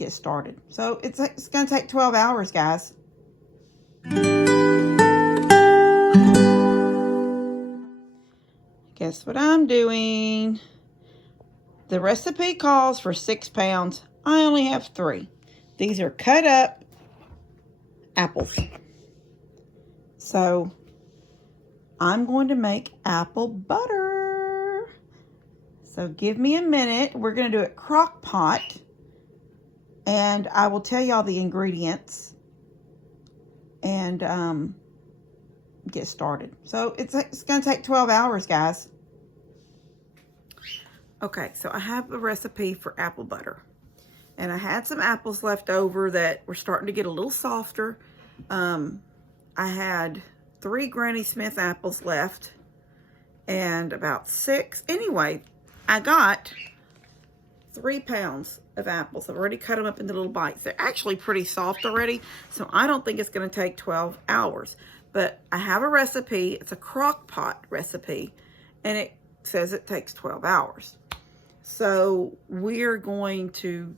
get started. So it's going to take 12 hours, guys. Guess what I'm doing? The recipe calls for 6 pounds. I only have 3. These are cut up apples. So I'm going to make apple butter. So give me a minute. We're going to do it Crockpot. And I will tell y'all the ingredients and get started. So it's going to take 12 hours, guys. Okay, so I have a recipe for apple butter. And I had some apples left over that were starting to get a little softer. I had 3 Granny Smith apples left and about 6. Anyway, I got 3 pounds of apples. I've already cut them up into little bites. They're actually pretty soft already, so I don't think it's going to take 12 hours. But I have a recipe. It's a Crockpot recipe, and it says it takes 12 hours. So I'm going to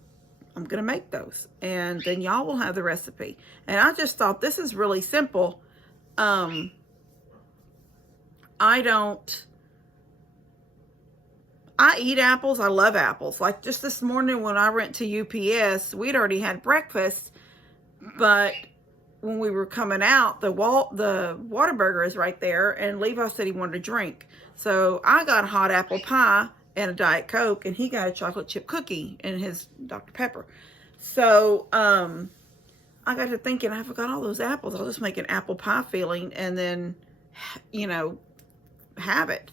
make those, and then y'all will have the recipe. And I just thought this is really simple. I eat apples. I love apples. Like just this morning when I went to UPS, we'd already had breakfast, but when we were coming out, the Whataburger is right there, and Levi said he wanted a drink. So I got a hot apple pie and a Diet Coke, and he got a chocolate chip cookie and his Dr. Pepper. So I got to thinking, I forgot all those apples. I'll just make an apple pie filling and then, you know, have it.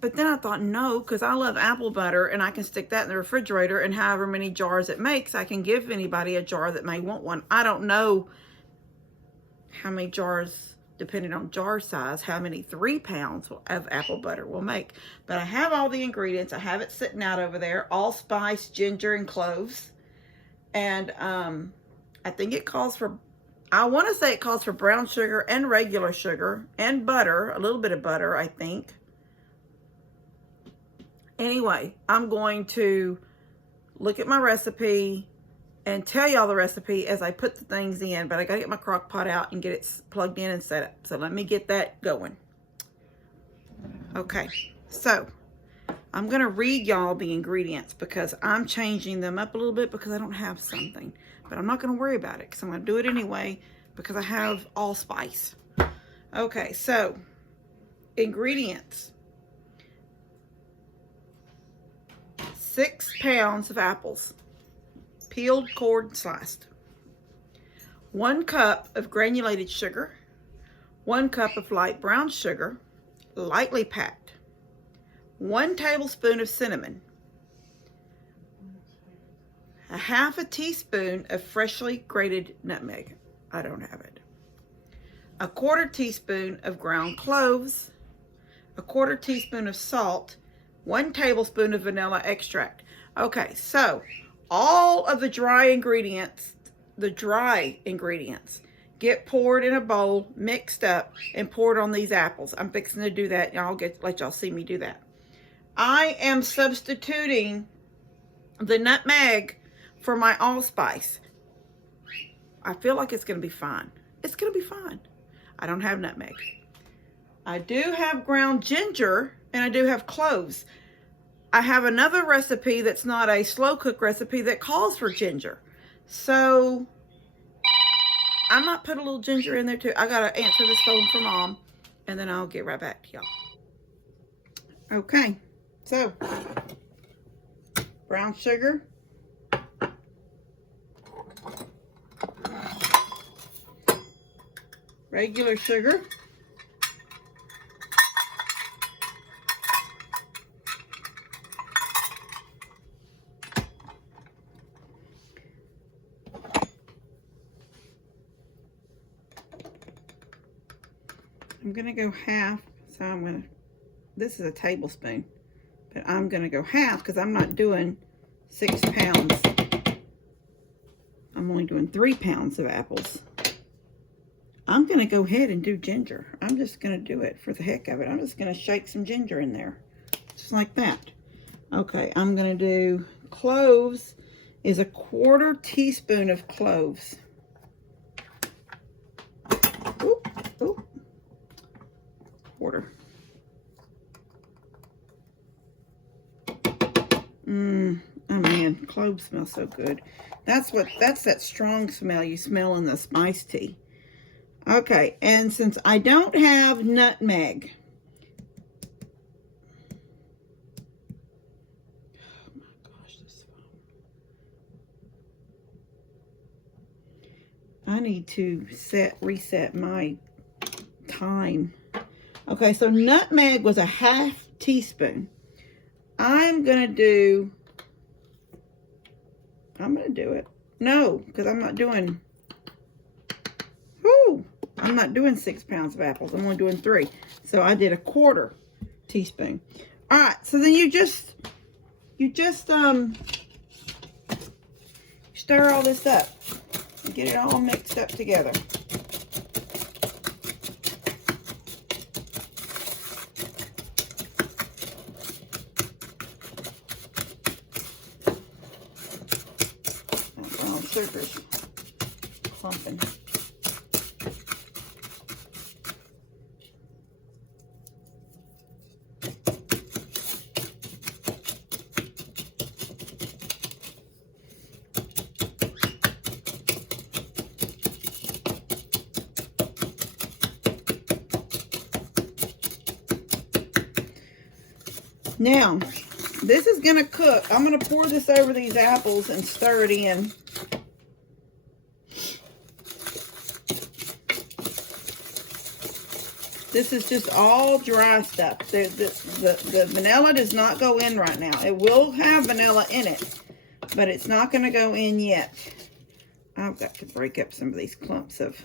But then I thought, no, because I love apple butter, and I can stick that in the refrigerator, and however many jars it makes, I can give anybody a jar that may want one. I don't know how many jars, depending on jar size, how many 3 pounds of apple butter will make. But I have all the ingredients. I have it sitting out over there, allspice, ginger, and cloves. And I think it calls for, I want to say it calls for brown sugar and regular sugar and butter, a little bit of butter, I think. Anyway, I'm going to look at my recipe and tell y'all the recipe as I put the things in, but I gotta get my crock pot out and get it plugged in and set up. So let me get that going. Okay, so I'm gonna read y'all the ingredients because I'm changing them up a little bit because I don't have something, but I'm not gonna worry about it because I'm gonna do it anyway because I have allspice. Okay, so ingredients. 6 pounds of apples. Peeled, cored, sliced. 1 cup of granulated sugar. 1 cup of light brown sugar, lightly packed. 1 tablespoon of cinnamon. 1/2 teaspoon of freshly grated nutmeg. I don't have it. 1/4 teaspoon of ground cloves. 1/4 teaspoon of salt. 1 tablespoon of vanilla extract. Okay, so all of the dry ingredients get poured in a bowl, mixed up, and poured on these apples. I'm fixing to do that, and I'll let y'all see me do that. I am substituting the nutmeg for my allspice. I feel like it's going to be fine. It's going to be fine. I don't have nutmeg. I do have ground ginger, and I do have cloves. I have another recipe that's not a slow cook recipe that calls for ginger. So I might put a little ginger in there too. I gotta answer this phone for Mom, and then I'll get right back to y'all. Okay, so brown sugar. Regular sugar. I'm going to go half, so this is a tablespoon, but I'm going to go half because I'm not doing 6 pounds. I'm only doing 3 pounds of apples. I'm going to go ahead and do ginger. I'm just going to do it for the heck of it. I'm just going to shake some ginger in there, just like that. Okay, I'm going to do cloves, is a 1/4 teaspoon of cloves. Oop, oop. 1/4. Oh man, cloves smell so good. That's that strong smell you smell in the spice tea. Okay, and since I don't have nutmeg, oh my gosh, this phone. I need to reset my time. Okay, so nutmeg was a 1/2 teaspoon. I'm gonna do it. No, because I'm not doing, I'm not doing 6 pounds of apples. I'm only doing 3. So I did a 1/4 teaspoon. All right, so then you just stir all this up and get it all mixed up together. Sugar's clumping. Now, this is going to cook. I'm going to pour this over these apples and stir it in. This is just all dry stuff. The vanilla does not go in right now. It will have vanilla in it, but it's not going to go in yet. I've got to break up some of these clumps of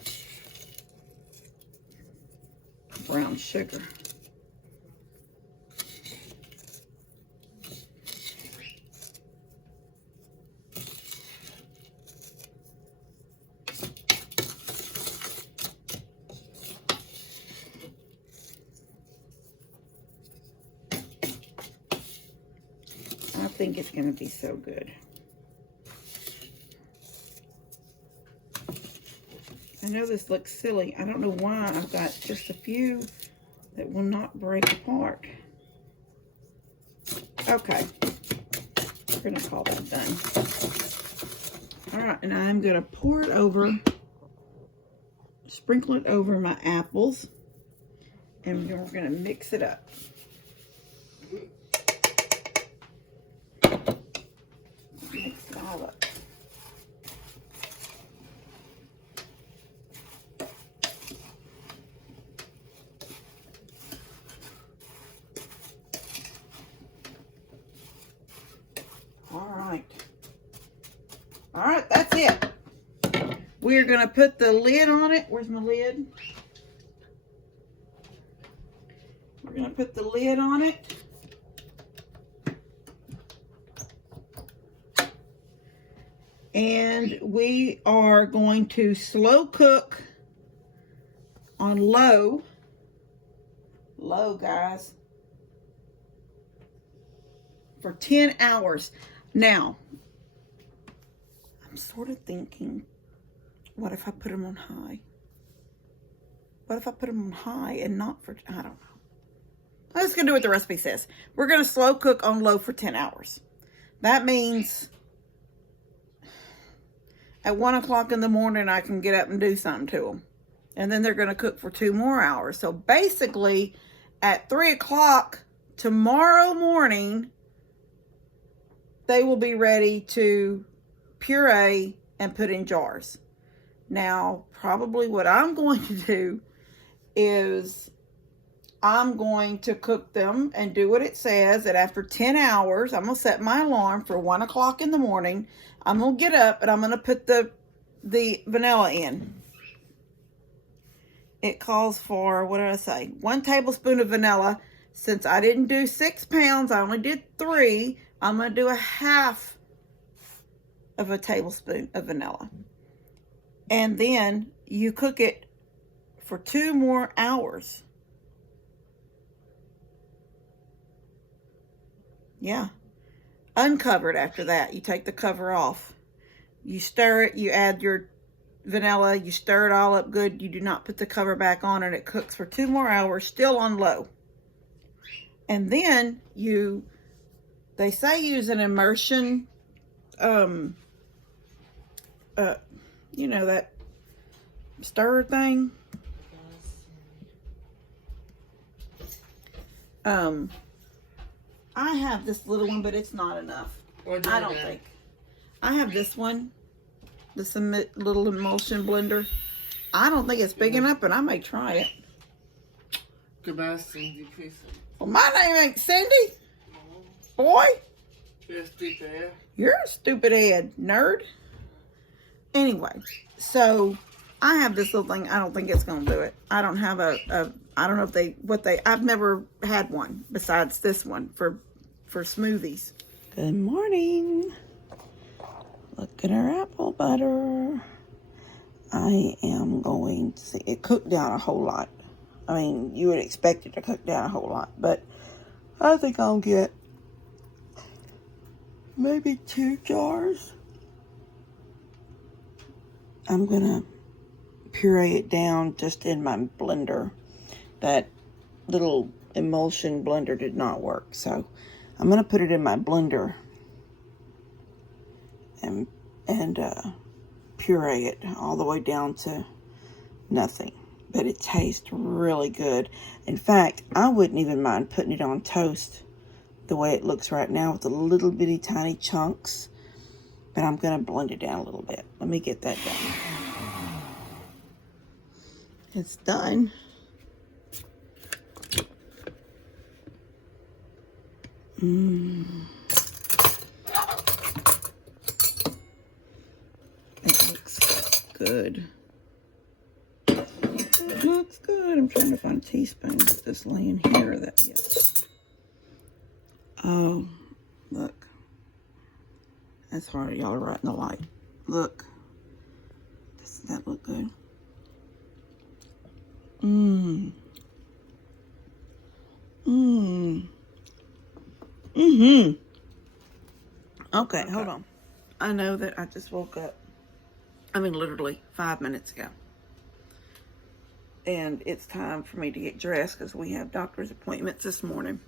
brown sugar. I think it's going to be so good. I know this looks silly. I don't know why I've got just a few that will not break apart. Okay. We're going to call that done. All right, and I'm going to pour it over, sprinkle it over my apples, and then we're going to mix it up. Mix it all up. All right, that's it. We're going to put the lid on it. Where's my lid? We're going to put the lid on it. And we are going to slow cook on low, guys, for 10 hours. Now, I'm sort of thinking, what if I put them on high? What if I put them on high and not for, I don't know. I'm just going to do what the recipe says. We're going to slow cook on low for 10 hours. That means at 1 o'clock in the morning, I can get up and do something to them. And then they're going to cook for 2 more hours. So basically, at 3 o'clock tomorrow morning, they will be ready to puree and put in jars. Now, probably what I'm going to do is I'm going to cook them and do what it says. That after 10 hours, I'm going to set my alarm for 1 o'clock in the morning. I'm going to get up and I'm going to put the vanilla in. It calls for, what did I say? 1 tablespoon of vanilla. Since I didn't do 6 pounds, I only did 3. I'm going to do 1/2 of a tablespoon of vanilla. And then you cook it for 2 more hours. Yeah. Uncovered after that. You take the cover off. You stir it, you add your vanilla, you stir it all up good. You do not put the cover back on, and it cooks for 2 more hours, still on low. And then they say use an immersion, you know, that stir thing. I have this little one, but it's not enough. I don't think. I have this one, this little emulsion blender. I don't think it's big enough, but I may try it. Goodbye, Cindy. Please. Well, my name ain't Cindy. Boy. You're a stupid head. You're a stupid head, nerd. Anyway, so I have this little thing. I don't think it's going to do it. I don't have I don't know if I've never had one besides this one for smoothies. Good morning. Look at our apple butter. I am going to see it cooked down a whole lot. I mean, you would expect it to cook down a whole lot, but I think I'll get maybe 2 jars. I'm gonna puree it down just in my blender. That little emulsion blender did not work, so I'm gonna put it in my blender and puree it all the way down to nothing. But it tastes really good. In fact, I wouldn't even mind putting it on toast the way it looks right now with the little bitty tiny chunks. But I'm gonna blend it down a little bit. Let me get that done. It's done. It looks good. It looks good. I'm trying to find a teaspoon that's laying here. Yes. Oh, look. That's hard. Y'all are right in the light. Look. Doesn't that look good? Okay, hold on. I know that I just woke up. I mean, literally 5 minutes ago. And it's time for me to get dressed because we have doctor's appointments this morning.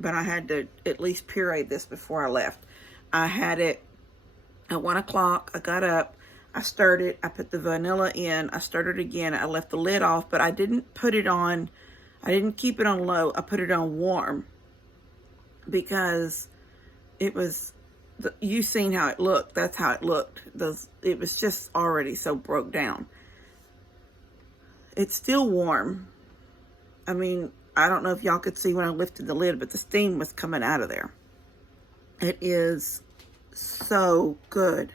But I had to at least puree this before I left. I had it at 1 o'clock. I got up. I stirred it. I put the vanilla in. I stirred it again. I left the lid off, but I didn't put it on. I didn't keep it on low. I put it on warm because it was, you seen how it looked. That's how it looked. It was just already so broke down. It's still warm. I mean, I don't know if y'all could see when I lifted the lid, but the steam was coming out of there. It is so good.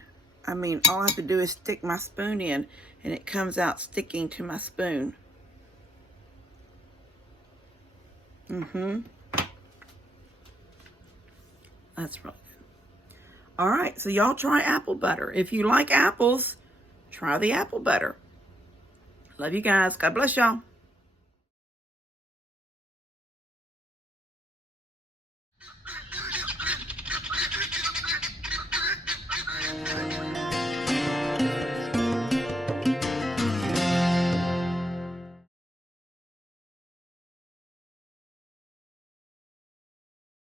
I mean, all I have to do is stick my spoon in, and it comes out sticking to my spoon. That's really good. All right, so y'all try apple butter. If you like apples, try the apple butter. Love you guys. God bless y'all.